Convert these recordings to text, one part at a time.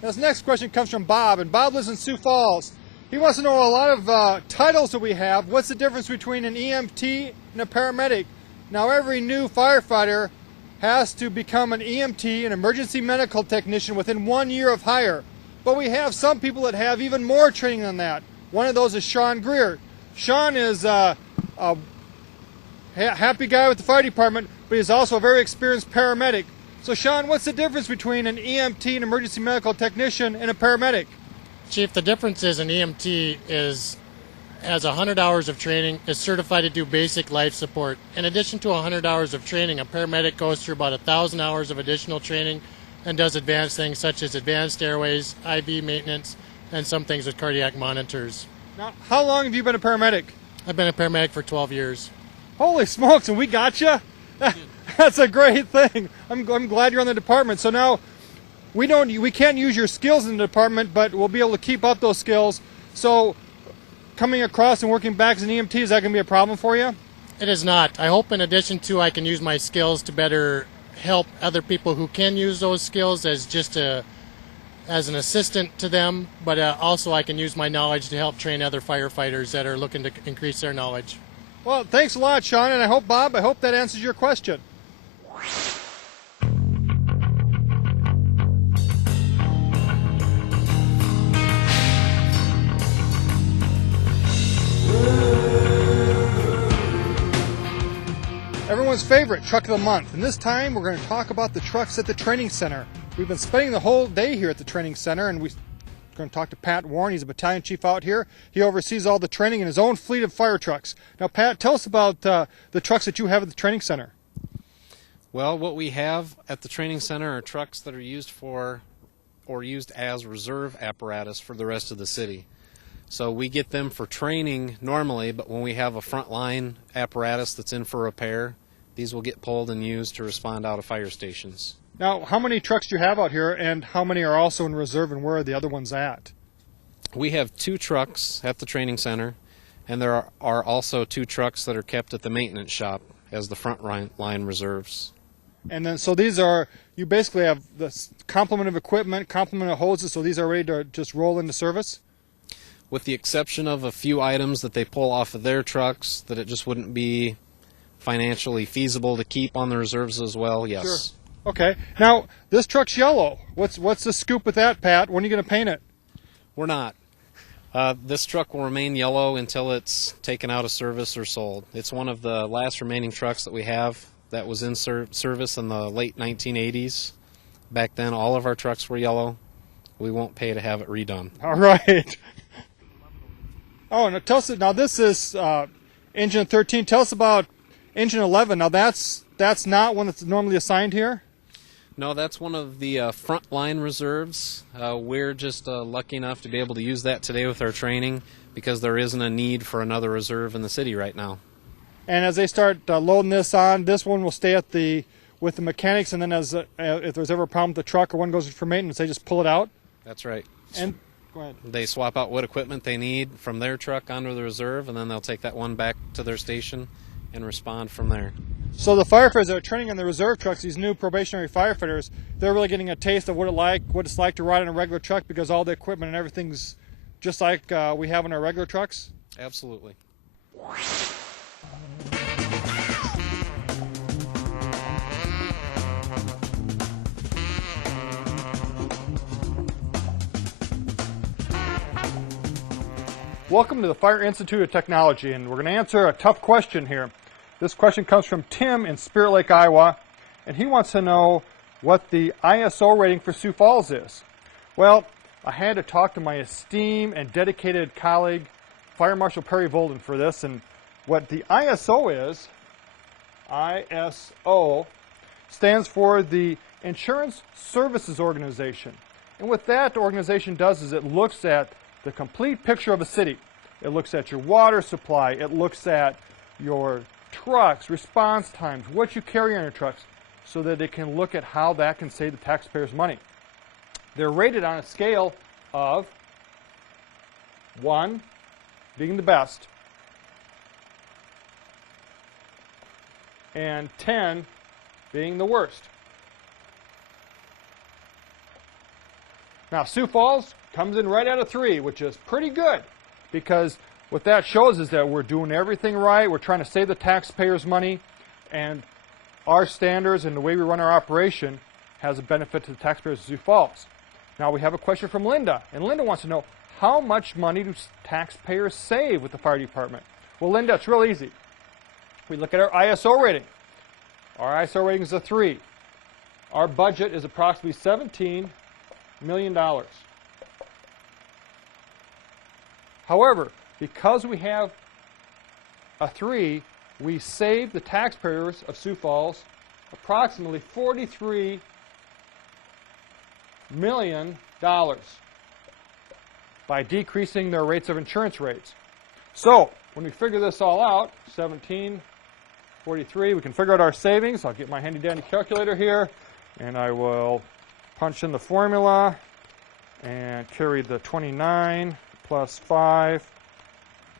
This next question comes from Bob, and Bob lives in Sioux Falls. He wants to know a lot of titles that we have. What's the difference between an EMT and a paramedic? Now, every new firefighter has to become an EMT, an emergency medical technician, within 1 year of hire. But we have some people that have even more training than that. One of those is Sean Greer. Sean is a happy guy with the fire department, but he's also a very experienced paramedic. So Sean, what's the difference between an EMT, an emergency medical technician, and a paramedic? Chief, the difference is an EMT has 100 hours of training, is certified to do basic life support. In addition to 100 hours of training, a paramedic goes through about 1,000 hours of additional training and does advanced things such as advanced airways, IV maintenance, and some things with cardiac monitors. Now, how long have you been a paramedic? I've been a paramedic for 12 years. Holy smokes, and we got you? That's a great thing. I'm glad you're on the department. So now we can't use your skills in the department, but we'll be able to keep up those skills. So coming across and working back as an EMT, is that going to be a problem for you? It is not. I hope in addition to I can use my skills to better help other people who can use those skills as an assistant to them, but also I can use my knowledge to help train other firefighters that are looking to increase their knowledge. Well, thanks a lot, Sean, and I hope that answers your question. Everyone's favorite truck of the month, and this time we're going to talk about the trucks at the training center. We've been spending the whole day here at the training center, and we're going to talk to Pat Warren. He's a battalion chief out here. He oversees all the training in his own fleet of fire trucks. Now, Pat, tell us about the trucks that you have at the training center. Well, what we have at the training center are trucks that are used for or used as reserve apparatus for the rest of the city. So we get them for training normally, but when we have a frontline apparatus that's in for repair, these will get pulled and used to respond out of fire stations. Now, how many trucks do you have out here, and how many are also in reserve, and where are the other ones at? We have 2 trucks at the training center, and there are also 2 trucks that are kept at the maintenance shop as the front line reserves. And then, so these are, you basically have the complement of equipment, complement of hoses, so these are ready to just roll into service? With the exception of a few items that they pull off of their trucks that it just wouldn't be financially feasible to keep on the reserves as well, yes. Sure. Okay. Now, this truck's yellow. What's the scoop with that, Pat? When are you going to paint it? We're not. This truck will remain yellow until it's taken out of service or sold. It's one of the last remaining trucks that we have that was in service in the late 1980s. Back then, all of our trucks were yellow. We won't pay to have it redone. All right. Oh, now tell us. Now this is engine 13. Tell us about engine 11. Now that's not one that's normally assigned here. No, that's one of the frontline reserves. We're just lucky enough to be able to use that today with our training because there isn't a need for another reserve in the city right now. And as they start loading this on, this one will stay with the mechanics, and then if there's ever a problem with the truck or one goes for maintenance, they just pull it out? That's right. And go ahead. They swap out what equipment they need from their truck onto the reserve, and then they'll take that one back to their station and respond from there. So the firefighters that are training on the reserve trucks, these new probationary firefighters, they're really getting a taste of what it's like to ride on a regular truck because all the equipment and everything's just like we have on our regular trucks? Absolutely. Welcome to the Fire Institute of Technology, and we're going to answer a tough question here. This question comes from Tim in Spirit Lake, Iowa, and he wants to know what the ISO rating for Sioux Falls is. Well, I had to talk to my esteemed and dedicated colleague, Fire Marshal Perry Volden, for this, and what the ISO is, ISO, stands for the Insurance Services Organization. And what that organization does is it looks at the complete picture of a city. It looks at your water supply, it looks at your trucks, response times, what you carry on your trucks, so that it can look at how that can save the taxpayers money. They're rated on a scale of 1 being the best and 10 being the worst. Now, Sioux Falls comes in right at a 3, which is pretty good, because what that shows is that we're doing everything right. We're trying to save the taxpayers money, and our standards and the way we run our operation has a benefit to the taxpayers of Sioux Falls. Now, we have a question from Linda, and Linda wants to know, how much money do taxpayers save with the fire department? Well, Linda, it's real easy. We look at our ISO rating. Our ISO rating is a 3. Our budget is approximately $17 million. However, because we have a 3, we save the taxpayers of Sioux Falls approximately $43 million by decreasing their rates of insurance rates. So, when we figure this all out, 1743, we can figure out our savings. I'll get my handy dandy calculator here, and I will punch in the formula and carry the 29 plus 5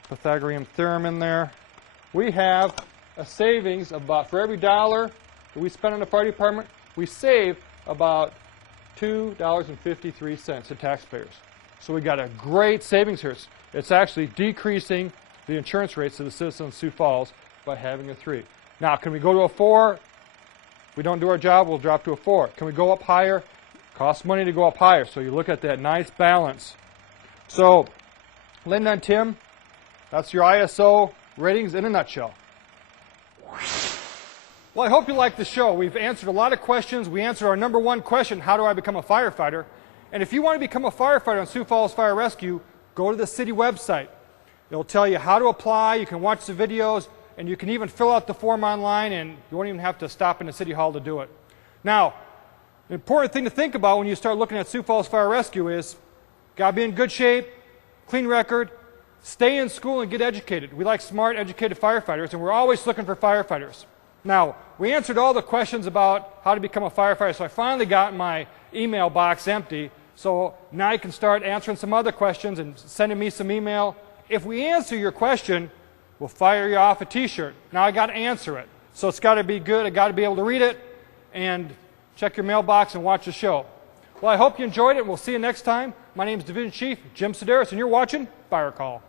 Pythagorean theorem in there. We have a savings of about, for every dollar that we spend on the fire department, we save about $2.53 to taxpayers. So we got a great savings here. It's actually decreasing the insurance rates to the citizens of Sioux Falls by having a 3. Now, can we go to a 4? If we don't do our job, we'll drop to a 4. Can we go up higher? It costs money to go up higher. So you look at that nice balance. So, Linda and Tim, that's your ISO ratings in a nutshell. Well, I hope you liked the show. We've answered a lot of questions. We answered our number one question, how do I become a firefighter? And if you want to become a firefighter on Sioux Falls Fire Rescue, go to the city website. It'll tell you how to apply. You can watch the videos, and you can even fill out the form online, and you won't even have to stop in the city hall to do it. Now, the important thing to think about when you start looking at Sioux Falls Fire Rescue is, got to be in good shape, clean record, stay in school and get educated. We like smart, educated firefighters, and we're always looking for firefighters. Now, we answered all the questions about how to become a firefighter, so I finally got my email box empty. So now you can start answering some other questions and sending me some email. If we answer your question, we'll fire you off a t-shirt. Now I got to answer it. So it's got to be good. I got to be able to read it and check your mailbox and watch the show. Well, I hope you enjoyed it, and we'll see you next time. My name is Division Chief Jim Sedaris, and you're watching Fire Call.